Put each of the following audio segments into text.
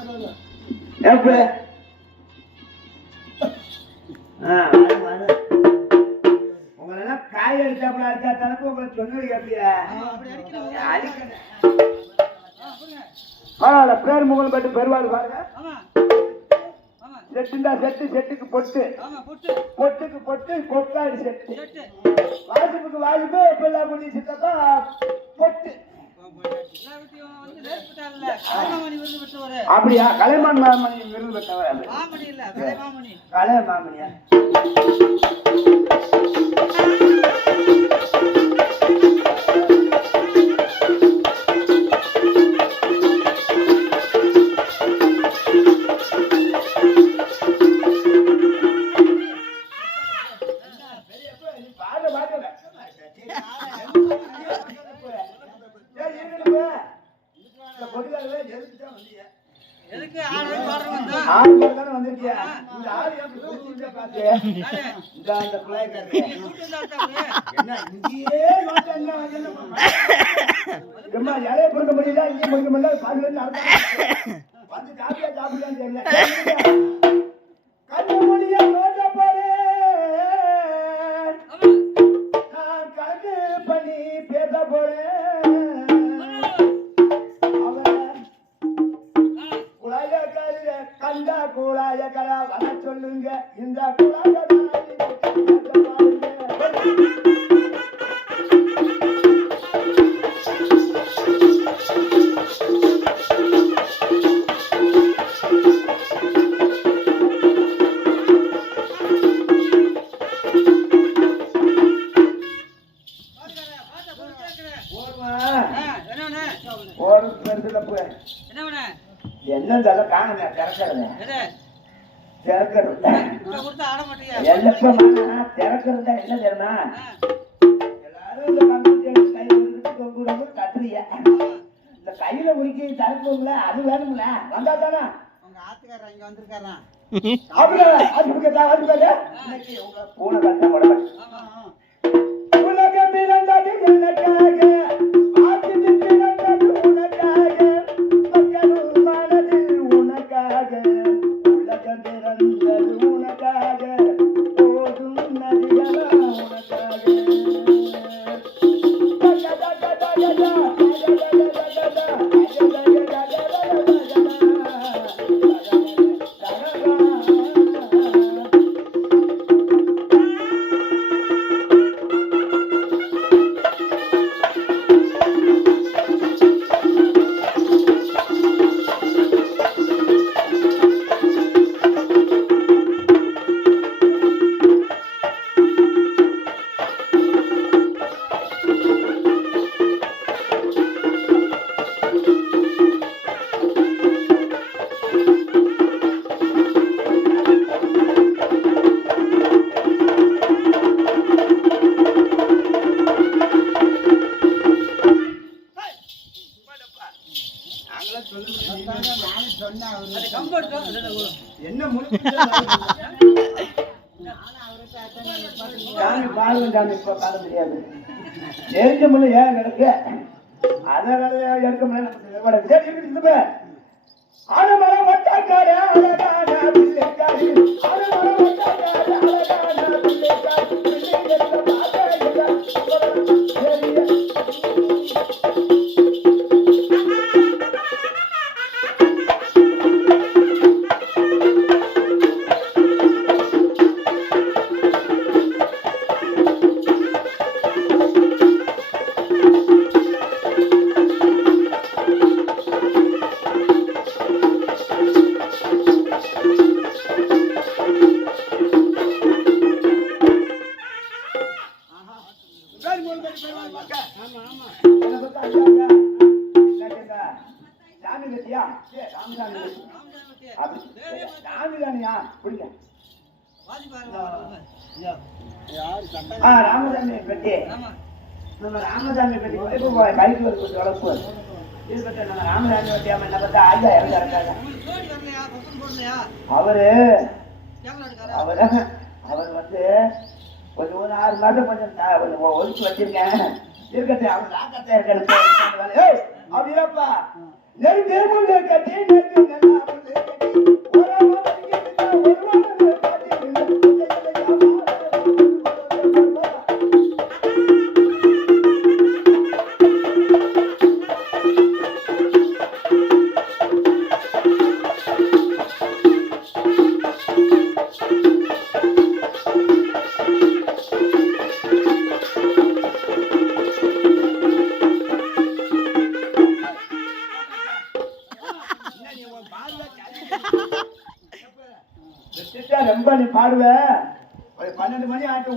எப்ப உங்களெல்லாம் காய் அடிச்சாப்புல அடிச்சா தனக்கு உங்களை சொன்னது கேப்பியா பரவாயில்ல. பேர் முகல் பட்டு பெருவாள் பாருங்க. செட்டுண்டா செட்டு, செட்டுக்கு பொட்டு, பொட்டுக்கு பொட்டு, கொக்காடி செட்டு, வாசிப்புக்கு வாசிப்பு, பிள்ளை குடி சித்தப்பா பொட்டு. அப்படியா? கலைமான் மாமணி விருது பெற்றவர். கலை மாமணியா? இலைய பொறுக்க முடியல, இங்கே பொறுக்க முடியல, பாதுகாப்பு வந்து காப்பியா சாப்பிடலாம் தெரியல. கண்ணமொழிய நோட்ட பாரு, நான் கணக்கு பண்ணி பேச போறேன். குழாயக்கார கண்டா குழாயக்கார வர சொல்லுங்க, இந்த குழாய என்ன காணுங்க திறக்கிறது திறக்கிறது என்ன தெரியுமா? எல்லாரும் இந்த கம்ப்யூட்டர் கையில கட்டுறிய இந்த கையில முடிக்கி திறக்கும்ல, அது வேணும்ல. வந்தா தானே பூனை கட்ட உடம்பு உலகம் பிறந்தது எனக்காக, என்ன பாட முடியாது. தெரிஞ்ச முன்ன ஏன் நடக்கு அதனால எடுக்க முடியாது. ஆனமரம் வட்டாக்காரு அழகான பிள்ளைக்காரி, ஆனமரம் வட்டாக்காரு அழகான பிள்ளைக்காரி, பிள்ளைகளுக்கு ராமசாமி பெட்டி, நம்ம ராமசாமி பெட்டி கைக்கு ஒரு வளர்ப்பு நம்ம ராமசாமி வெட்டியாம என்ன பார்த்தா ஆயா இறந்தாருக்காங்க. அவரு அவர் வந்து கொஞ்சம் 6 மாதம் கொஞ்சம் ஒதுக்கி வச்சிருக்கேன் இருக்கட்டே. அவர் ராக்கத்தை இருக்க அப்படியாப்பா நெருப்பு கட்டி ரொம்ப நீ பாடுவ. ஒரு 12 மணி ஆட்டு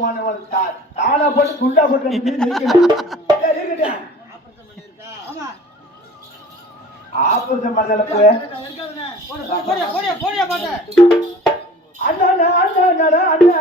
தானா போட்டு குண்டா போட்டு ஆபரேஷன் பண்ணல போய் அண்ணா அண்ணா அண்ணா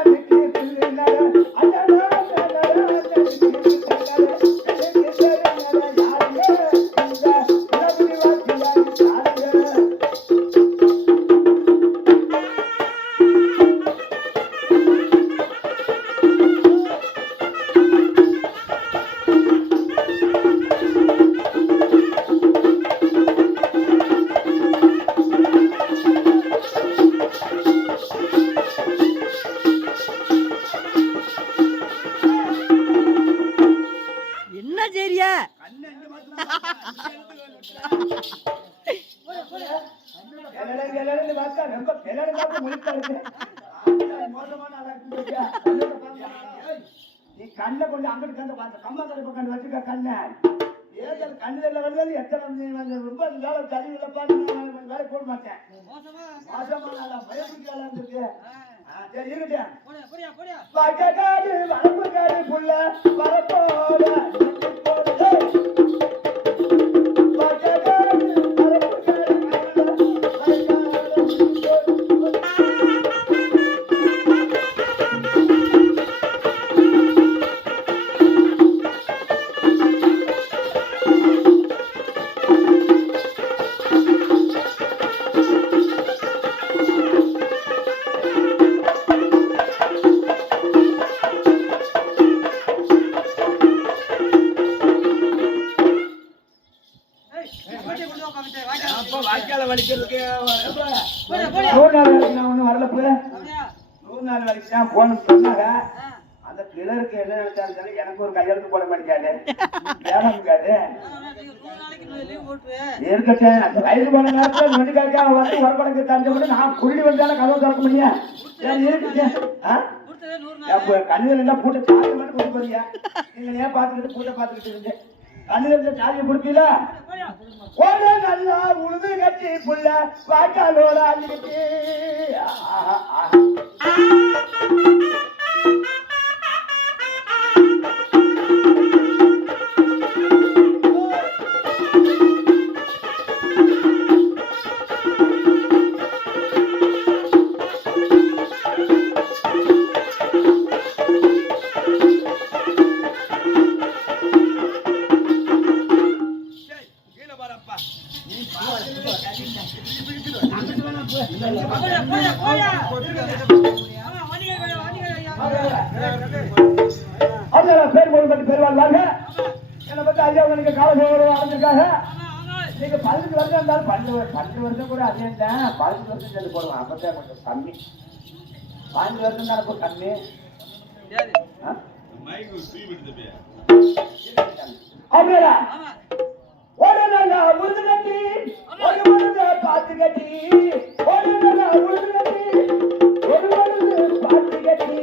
நீ கண்ணை கொஞ்சம் அங்கிட்டு கண்டு பார்த்த கம்மா கடை பக்கம் வச்சுக்க கண்ணை ஏதல் கண்ணில் வந்து எத்தனை ரொம்ப வேலை தறி இல்லப்பான்னு வேலை போட மாட்டேன் மோசமான பயப்புக்கால இருக்கு சரி இருக்கட்டேன் வககாடு வரப்பு காடு புள்ள வரப்போட அந்த கிளருக்கு என்ன நினைச்சாலும் எனக்கு ஒரு கையெழுத்து போட மாட்டேங்காது இருக்கட்டும். அந்த வயது போன நேரத்தில் நொண்டிக்காக வந்து உரப்படக்கு தஞ்சை நான் குருடி வந்தாலும் கதவு திறக்க முடியும். கண்ணில் எல்லாம் பூட்டை சாப்பிட்டு மட்டும் கொண்டு போறீங்க. நீங்க ஏன் பார்த்துக்கிட்டு பூட்டை பார்த்துக்கிட்டு இருந்தேன் கண்ணில் இருந்த சாதியை கொடுப்பீங்களா ஒரு நல்லா உழுது கட்டி புள்ள வாக்காளோட அள்ளிக்கிட்டு பெருவாழ்வாங்க என்னை பத்தி ஐயா உங்களுக்கு கால அடைஞ்சிருக்காங்க. நீங்க 15 வருஷம் இருந்தாலும் 12 வருஷம் கூட அதே தான் 15 வருஷம் சொல்லி போடுவோம். அப்பதான் கொஞ்சம் கம்மி 15 வருஷம் தான் ரொம்ப கம்மி. அப்படியா ஒரு நாள் உழுது கட்டி ஒரு மருந்து பார்த்து கட்டி ஒரு நாள் உழுது கட்டி ஒரு மருந்து பார்த்து கட்டி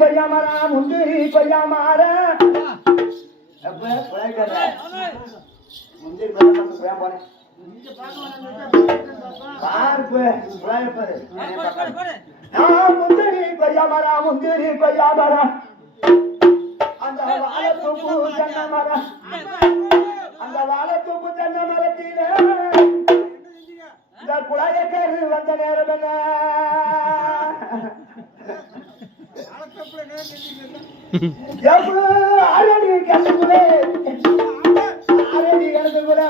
கொய்யாமரா முந்திரி கொய்யாமர முந்திரி கொய்யாமரம் முந்திரி கொய்யாமரா முந்திரி கொய்யாமரா அந்த வாழைத்தூப்பு தென்னை மரம் அந்த வாழைத்தூப்பு தென்னை மரத்தில இந்த குழாயக்காரு வந்த நேரம் என்ன ஆரடி கிணத்துக்குள்ள ஆரடி கிணத்துக்குள்ள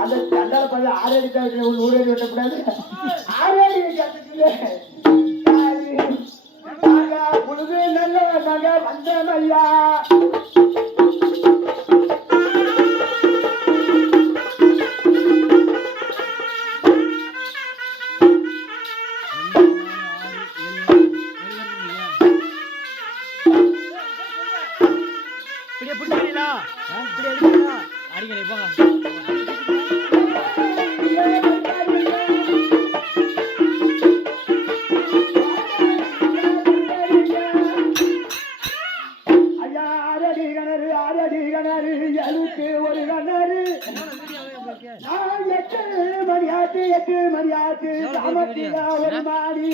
அந்த கண்டார பையன் ஆரடி ஊரடி வெட்டக்கூடாது ஆரடி கிணத்துக்குள்ள புழுது நல்ல நக வந்தமையா ஒரு கணரு 8 மணியாச்சு 8 மணியாச்சு ஒரு மாடி